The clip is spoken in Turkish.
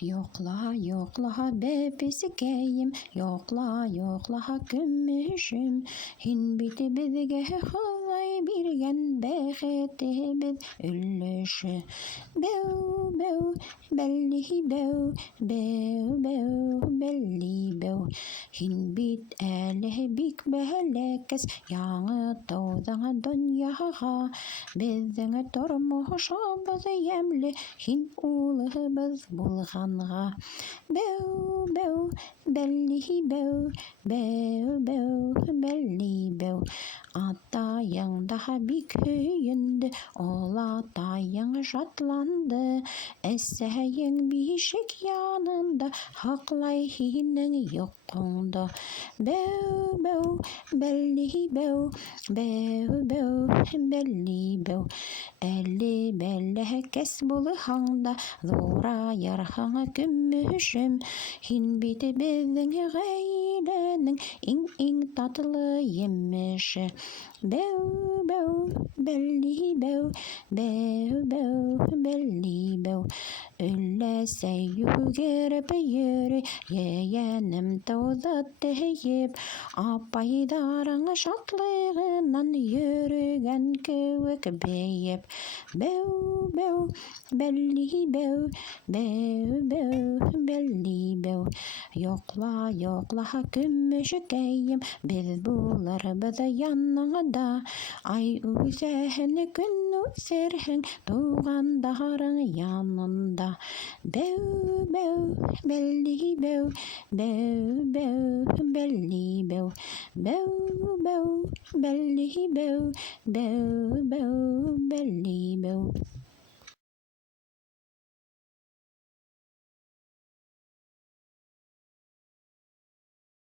Yokla yokla bebesikeyim, yokla yokla gümüşüm. Hin biti bizge hılay birgen beheti biz üllüşü. Bev bev belli bev, bev bev belli bev. Hin bit ele bik behelekes, yağı tozana dünyaha. Bizden tormuş bazı yemli, hin ulığımız bulğanğa. Bev bev belli bev, bev bev belli bev. Atayın daha bir köyünde, ola atayın şatlandı. Eseyin bir şek yanında, haklayhinin yokkundu. Bev bev belli bev, bev bev belli bev. Eli belle kes bulğanda, zora yarhana gümüşüm. Hin biti bizden gaylenin, in tatlı yemişi. Bev bev belli bev, bev bev belli bev. Öllese yügerip yürü, yeğenim tozat deyip. Apaydarın şatlığından yürügen kövük beyip. Bev bev belli bev, bev bev belli bev. Yokla yokla gümüşükeyim, biz bularımız yanında. Ay üzerine gün üzerhen, doğan daharın yanında. Bev bev belli bev, bev bev belli bev. Bev bev belli bev, bev bev belli bev.